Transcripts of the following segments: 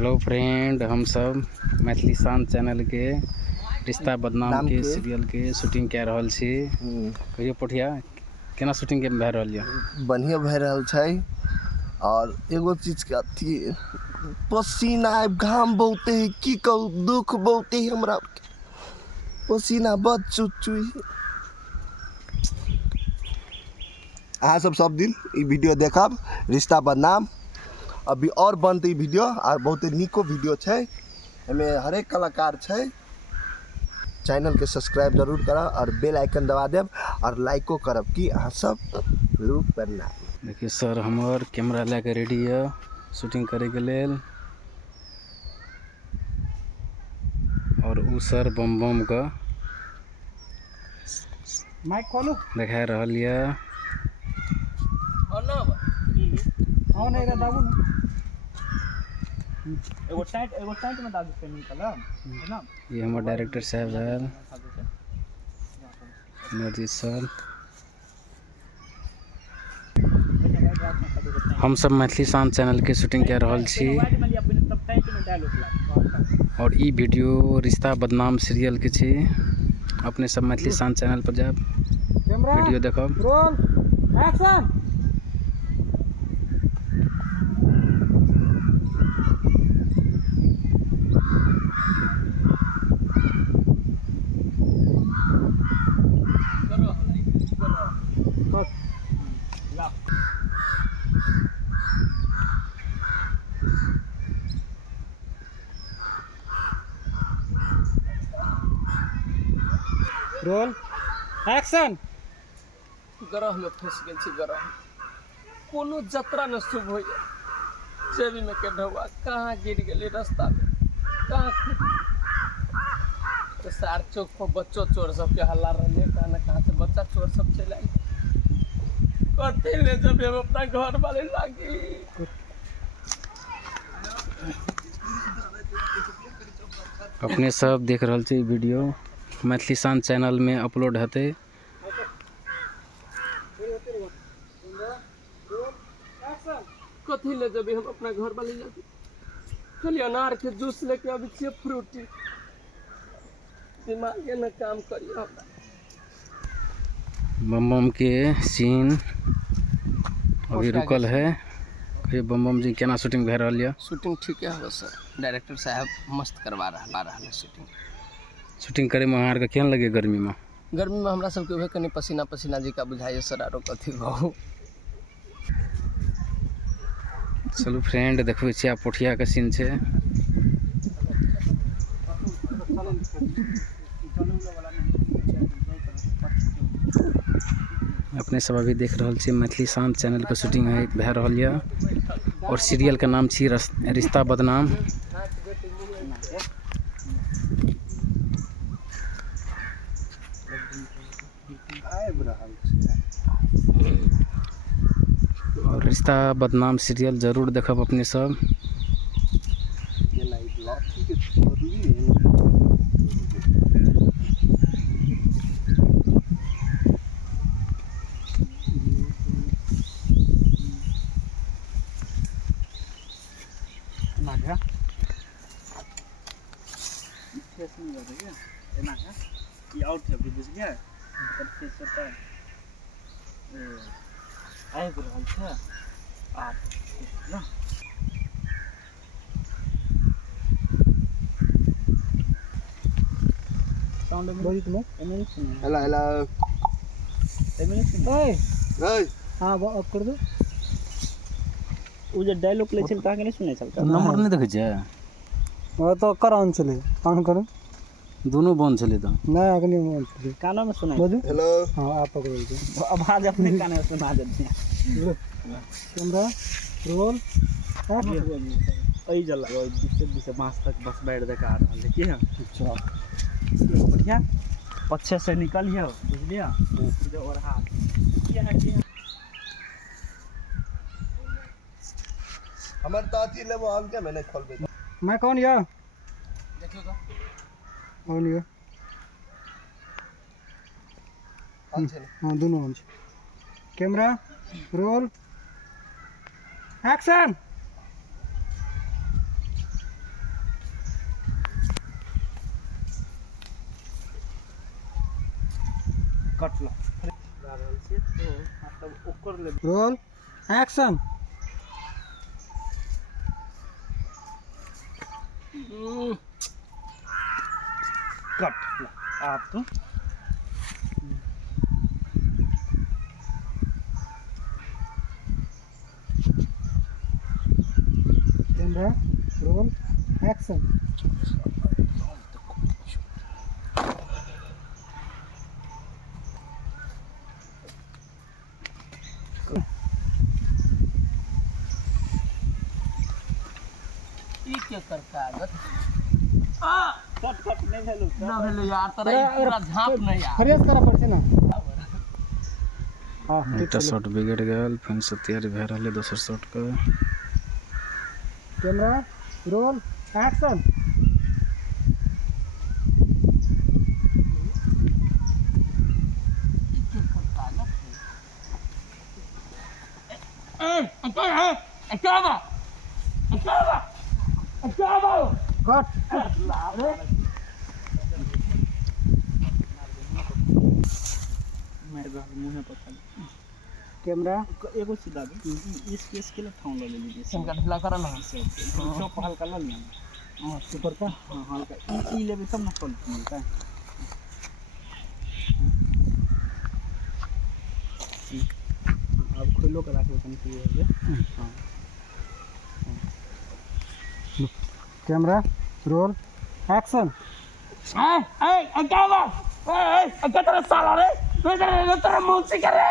Hello friend, हम सब मैथिली शान चैनल के रिश्ता बदनाम के सीरियल के शूटिंग कह रहल छी। कहियो पोठिया केना शूटिंग भए रहल यऽ? बढ़िया भए रहल छै। और एगो चीज के अथी पसीना घाम बहुते है, की कहू दुख बहुते है हमरा, पसीना बद चुचुई। अहाँ सब दिन ई वीडियो देखब रिश्ता बदनाम। अभी और बनते वीडियो और बहुत निको वीडियो छै, एमे हरेक कलाकार छै। चैनल के सब्सक्राइब जरूर करब और बेल आइकन दबा देब और लाइको करब कि अहाँ सब लोग प्रणाम। देखिए सर, हमर कैमरा लेके रेडी है शूटिंग करे के लेल। और उ सर बम बम का माइक खोलू देखा रहल यऽ। ऑन है दाबू ना, एगो टाइट में दाबू पेन कलम है ना। ये हमारे डायरेक्टर साहब है नरजीत सर। हम सब मैथिली शान चैनल के शूटिंग कर रहल छी और ई वीडियो रिश्ता बदनाम सीरियल के छी। अपने सब मैथिली शान चैनल पर जाब, वीडियो देखब। Roll action. Roll action. ग्रह में फंस गए छी, ग्रह कोनो जतरा न शुभ हो, जेबी में के ढौआ कहाँ गिर गए रास्ता में, कहाँ तो सार चौक पर बच्चों चोर सब के हल्ला रहे, कहाँ न कहाँ से बच्चा चोर सब चले आए। करते ले जब हम अपना घर वाले लागी। अपने सब देख रहल छी वीडियो मैथिली शान चैनल में अपलोड हेतै। कथी ले जब हम अपना घर वाले लागी, चलिए अनार के जूस लेके अभी छिए, फ्रूटी दिमाग न काम करिए। बम बम के सीन अभी रुकल है। कहियो बम बम जी केना शूटिंग भए रहल यऽ? शूटिंग ठीक है सर, डायरेक्टर साहब मस्त करवा रहा है शूटिंग। शूटिंग करे में अहाँ के केहन लगे गर्मी में? गर्मी में हमरा सबके उहे कनी पसीना पसीना जी का बुझाइए सर, आरो कथी कहू। चलू फ्रेंड, देखबै छी आप पोठिया के सीन छै। अपने सब अभी देख रहल छी मैथिली शान चैनल पर शूटिंग भए रहल यऽ और सीरियल के नाम छी रिश्ता बदनाम। और रिश्ता बदनाम सीरियल जरूर देखब अपने सब। हाँ अब कर दो। वो जो डायलॉग ले चल कहाँ के नहीं सुने चलता नंबर नहीं देखे छे? वो तो कर ऑन चले ऑन करो, दोनों बंद चले तो ना अगले में चले कानों में सुनाई। हेलो हाँ आप पकड़ो तो आवाज अपने कान में सुना देते हैं। कैमरा रोल आई जला दूसरे मास तक बस बैठ दे आ रहा है। क्या अच्छा बढ़िया पीछे से निकलिए, बुझलिए? और हाथ क्या है कि हमर ताती लेबो हम के मैंने खोलबे। मैं कौन या देखियो तो कौन या? हाँ दोनों on. Camera roll action. Cut लो ला रहल छी तो मतलब ओकर ले रोल एक्शन। कट ला आप तो कैमरा रोल एक्शन। ई के कर कागज कट नहीं भेलु ना भेले यार तोरा ई पूरा झाप नहीं यार फ्रेश करा पड़ছে ना। हाँ एक शॉट बिगड़ गया, फिर से तैयारी भे रहा है दोसर शॉट का। Camera roll action. कट मैं रहल मुंह पर खाली कैमरा एगो सीधा दे इस केस के लिए ठाव ले लीजिए इनका ढिला करा ना चौक हल्का ला लिया ऊपर का हां हल्का ई लेबे तब ना खोल का अब खोलो के रखो तन क्लियर है। हां कैमरा रोल एक्शन। तेरा साला रे तेरा मुंह से करे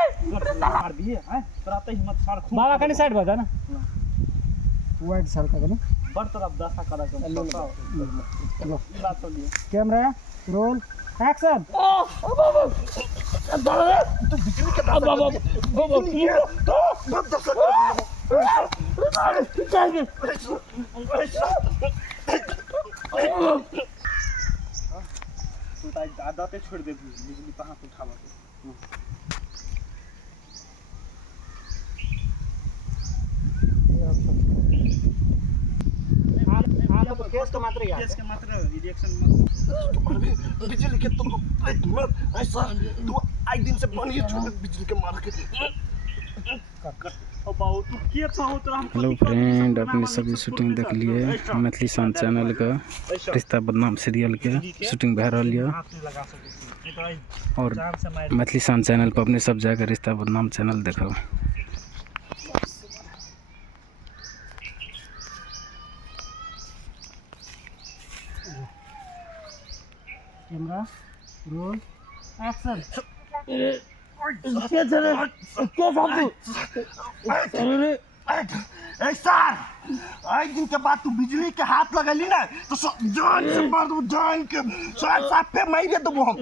मार भी है तोरा तो हिम्मत सार खून बाबा कनी साइड बजा ना वाइड सरका कनी। बड़ तरफ दशा करा कर लो। बात तो दिए कैमरा रोल एक्शन। तू दाते छोड़ दे बिजली कहां से उठावा केस का मात्र केस के मात्र रिएक्शन मात्र बिजली के तुम ऐसा तू आई दिन से बनी छोड़ बिजली के मार के ओ बाऊ तू के था हो तोरा हेलो फ्रेंड, अपनी सभी शूटिंग देख लिए मैथिली शान चैनल का रिश्ता बदनाम सीरियल के शूटिंग भे रहा है। हाथ नहीं लगा सके और जान से मार मैथिली शान चैनल पर अपने सब जाकर रिश्ता बदनाम चैनल देखो। Camera roll action. ऐसा आई दिन के बाद तू बिजली के हाथ लगली ना तो जान से मार दो जान के साफ पे मार दे हम।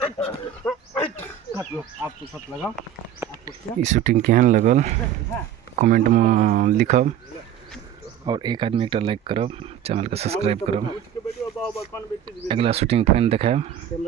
कट लो आप तो कट लगाओ आपको क्या ई शूटिंग केहन लगल कमेंट में लिखब और एक आदमी एक लाइक करब, चैनल के सब्सक्राइब करब। अगला शूटिंग फेन देखाब।